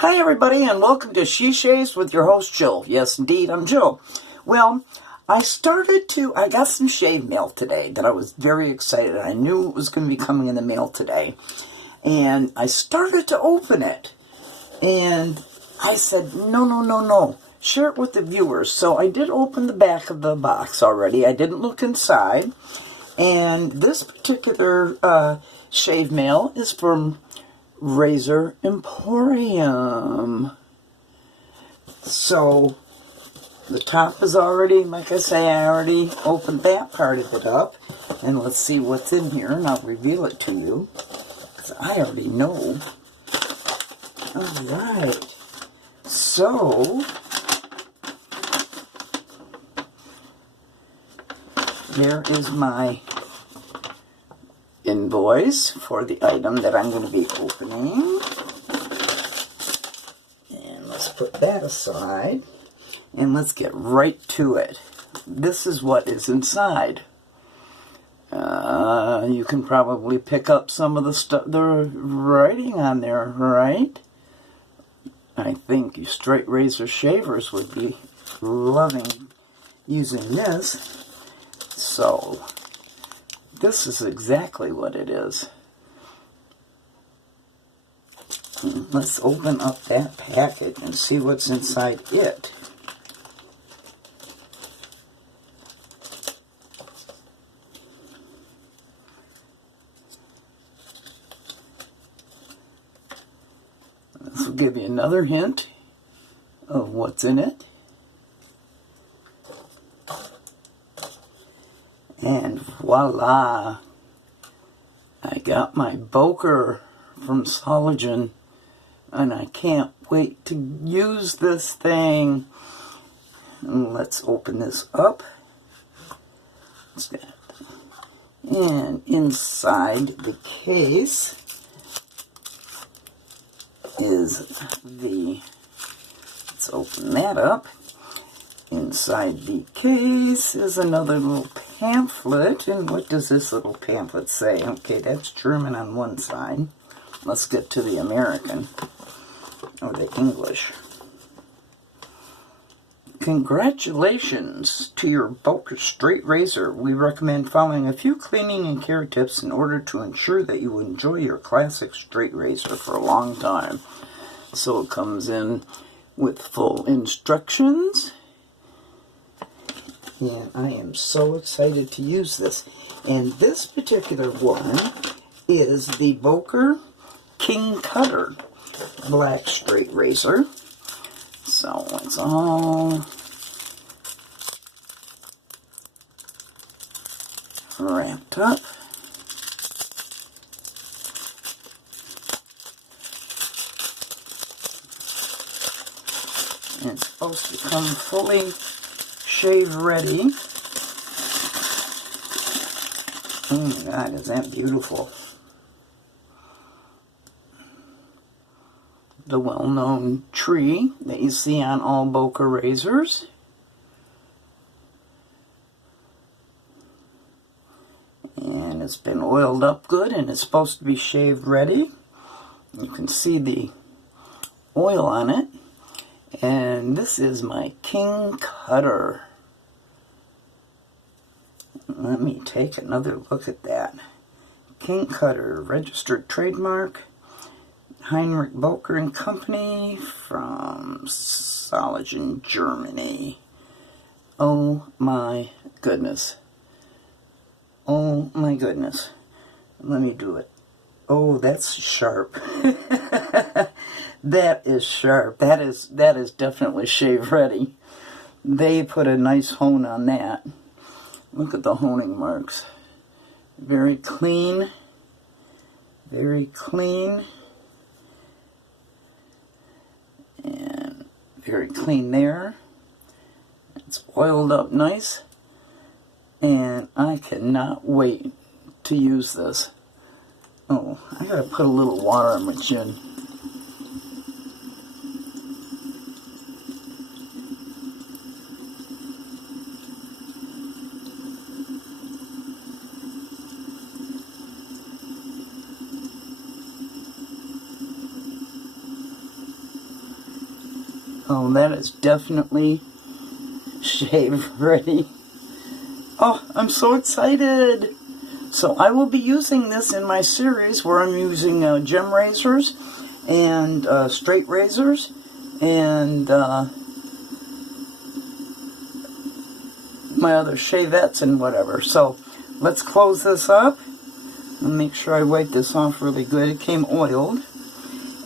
Hi everybody and welcome to She Shaves with your host Jill. Yes indeed, I'm Jill. Well, I got some shave mail today that I was very excited. I knew it was going to be coming in the mail today. And I started to open it. And I said, no. Share it with the viewers. So I did open the back of the box already. I didn't look inside. And this particular shave mail is from Razor Emporium. So the top is already, like I say, I already opened that part of it up. And let's see what's in here, and I'll reveal it to you, because I already know. Alright. So here is my invoice for the item that I'm going to be opening. And let's put that aside. And let's get right to it. This is what is inside. You can probably pick up some of the writing on there, right? I think you straight razor shavers would be loving using this. So this is exactly what it is. Let's open up that packet and see what's inside it. This will give you another hint of what's in it. And voila! I got my Boker from Sologen, and I can't wait to use this thing. And let's open this up. And inside the case is let's open that up. Inside the case is another little pamphlet. And what does this little pamphlet say? Okay, that's German on one side. Let's get to the American, or the English. Congratulations to your Boker straight razor. We recommend following a few cleaning and care tips in order to ensure that you enjoy your classic straight razor for a long time. So it comes in with full instructions. And I am so excited to use this. And this particular one is the Boker King Cutter black straight razor. So it's all wrapped up. And it's supposed to come fully shave ready. Oh my God, is that beautiful? The well-known tree that you see on all Boker razors. And it's been oiled up good, and it's supposed to be shaved ready. You can see the oil on it. And this is my King Cutter. Let me take another look at that. King Cutter, registered trademark, Heinrich Boker and Company from Sologen, Germany. Oh my goodness. Oh my goodness. Let me do it. Oh, that's sharp. That is sharp. That is definitely shave ready. They put a nice hone on that. Look at the honing marks. Very clean. Very clean. And very clean there. It's oiled up nice. And I cannot wait to use this. Oh, I gotta put a little water on my chin. Oh, that is definitely shave ready. Oh, I'm so excited. So I will be using this in my series where I'm using gem razors and straight razors and my other Shavettes and whatever. So let's close this up and make sure I wipe this off really good. It came oiled.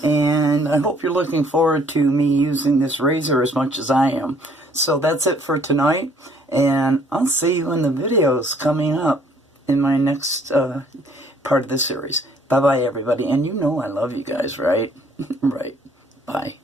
And I hope you're looking forward to me using this razor as much as I am. So that's it for tonight. And I'll see you in the videos coming up in my next part of the series. Bye-bye, everybody. And you know I love you guys, right? Right. Bye.